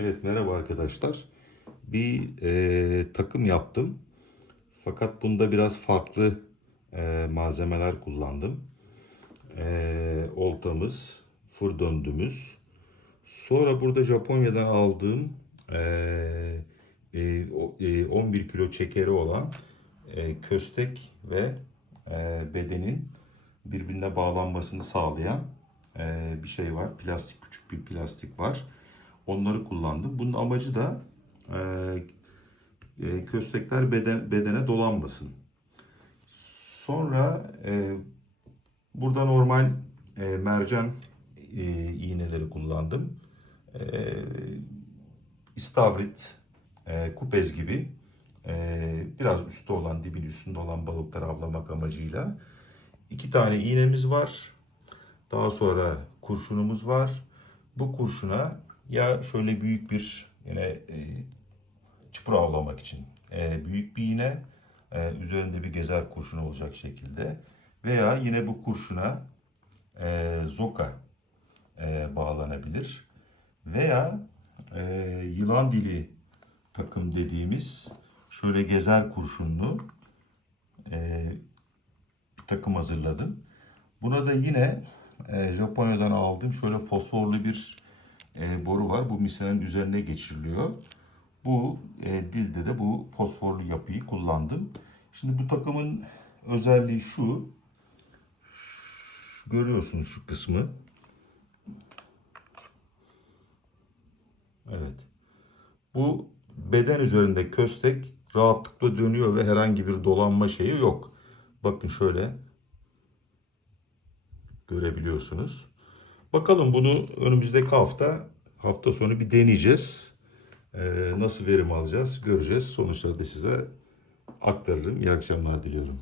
Evet merhaba arkadaşlar. Bir e, takım yaptım. Fakat bunda biraz farklı e, malzemeler kullandım. E, oltamız, fır döndümüz. Sonra burada Japonya'dan aldığım e, e, o- e, 11 kilo çekeri olan e, köstek ve e, bedenin birbirine bağlanmasını sağlayan e, bir şey var. Plastik küçük bir plastik var. Onları kullandım. Bunun amacı da e, e, köstekler beden, bedene dolanmasın. Sonra e, burada normal e, mercan e, iğneleri kullandım. E, istavrit, e, kupez gibi e, biraz üstte olan, dibin üstünde olan balıkları avlamak amacıyla. iki tane iğnemiz var. Daha sonra kurşunumuz var. Bu kurşuna ya şöyle büyük bir yine e, çupra avlamak için e, büyük bir iğne e, üzerinde bir gezer kurşun olacak şekilde veya yine bu kurşuna e, zoka e, bağlanabilir veya e, yılan dili takım dediğimiz şöyle gezer kurşunlu e, bir takım hazırladım. Buna da yine e, Japonya'dan aldığım şöyle fosforlu bir e, boru var. Bu misenin üzerine geçiriliyor. Bu e, dilde de bu fosforlu yapıyı kullandım. Şimdi bu takımın özelliği şu. Şu- görüyorsunuz şu kısmı. Evet. Bu beden üzerinde köstek rahatlıkla dönüyor ve herhangi bir dolanma şeyi yok. Bakın şöyle görebiliyorsunuz. Bakalım bunu önümüzdeki hafta hafta sonu bir deneyeceğiz. Ee, nasıl verim alacağız göreceğiz. Sonuçları da size aktarırım. İyi akşamlar diliyorum.